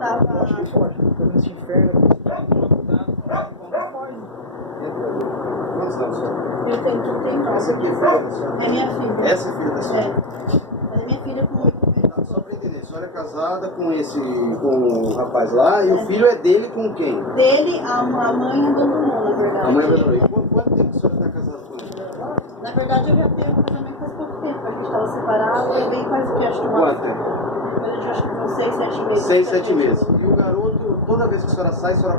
Eu acho que pode, porque nesse inferno Quantos anos, senhora? Eu tenho 39. Essa aqui é filha da senhora? É minha filha. Essa é filha da senhora? É. Mas é minha filha com 8 meses. Só pra entender, a senhora é casada com o rapaz lá e o filho é dele com quem? Dele, a mãe abandonou, na verdade. A mãe abandonou. E quanto tempo a senhora está casada com ele? Na verdade, eu já tenho um casamento faz pouco tempo. A gente estava separado e bem faz o que? Acho que Quanto tempo? eu acho que uns 6, 7 meses. 6, 7 meses. E o garoto, toda vez que a senhora sai, a senhora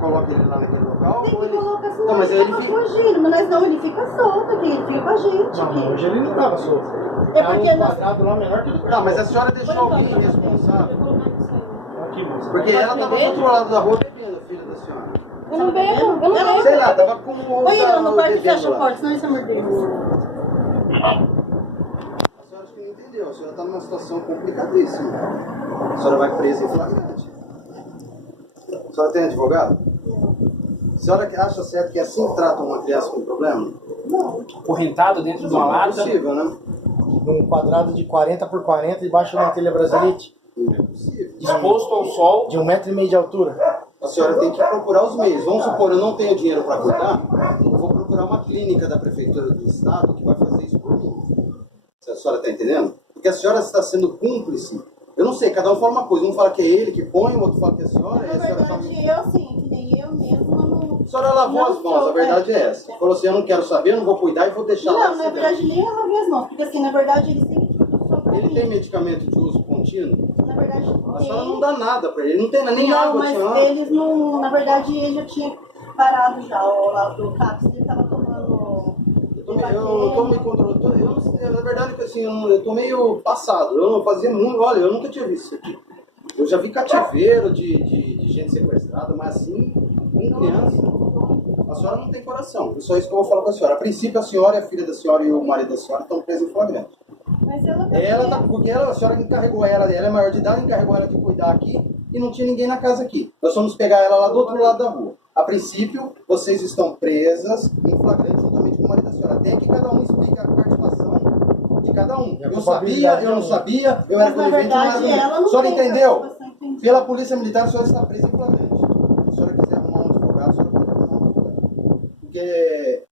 coloca ele lá naquele local? Tem ou que ele... colocar assim, Não, mas ele ele tava fica... fugindo, mas não, ele fica solto aqui, ele fica com a gente não, aqui. hoje ele não estava solto. É Tava porque um quadrado lá menor que ele. Não, mas a senhora deixou alguém responsável? Aqui, moça. Porque ela estava do outro lado da rua bebendo, a filha da senhora. Eu não bebo, eu não bebo. Sei lá, tava com o Põe ela no quarto e bebendo fecha a lá. porta, senão ele se mordeu. A senhora acho que não entendeu, a senhora está numa situação complicadíssima. A senhora vai presa em flagrante. A senhora tem advogado? A senhora acha certo que é assim que trata uma criança com problema? Correntado dentro de uma Não é lata. possível, né? Num quadrado de 40 por 40 debaixo de uma telha brasilite Não é possível. Exposto ao sol. de 1,5 m de altura. A senhora tem que procurar os meios. Vamos supor, eu não tenho dinheiro para cuidar, eu vou procurar uma clínica da prefeitura do estado que vai fazer isso por mim. A senhora está entendendo? Porque a senhora está sendo cúmplice. Eu não sei, cada um fala uma coisa. Um fala que é ele que põe, o outro fala que é a senhora. E Na a senhora fala... verdade, eu assim, que nem eu mesma não... A senhora lavou as mãos, a verdade é essa. Falou assim, eu não quero saber, eu não vou cuidar e vou deixar lá. Não, na verdade, nem eu lavei as mãos, porque assim, na verdade, eles têm que só pra Ele mim. tem medicamento de uso contínuo? Na verdade, A senhora não tem. dá nada pra ele, não tem nem Não, água, mas tinha eles não... Na verdade, ele já tinha parado já, o lá do CAPS, ele tava tomando... Eu tô me controlando, eu não sei, na verdade assim, eu tô meio passado, eu não fazia muito, olha, eu nunca tinha visto isso aqui. Eu já vi cativeiro de gente sequestrada, mas assim, com criança, a senhora não tem coração. É só isso que eu vou falar com a senhora. A princípio, a senhora, a filha da senhora e o marido da senhora estão presos em flagrante. Mas ela Ela tá, porque a senhora encarregou ela é maior de idade, encarregou ela de cuidar aqui e não tinha ninguém na casa aqui. Nós fomos pegar ela lá do outro lado da rua. A princípio, vocês estão presas em flagrante juntamente com o marido da senhora. Até que cada um explique a participação de cada um. Eu sabia, eu não sabia, eu era Mas, na conivente, eu não era verdade, ela conivente. não A senhora tem entendeu? participação, entendi. Pela polícia militar, a senhora está presa em flagrante. Se a senhora quiser arrumar um advogado, a senhora pode arrumar um advogado. Porque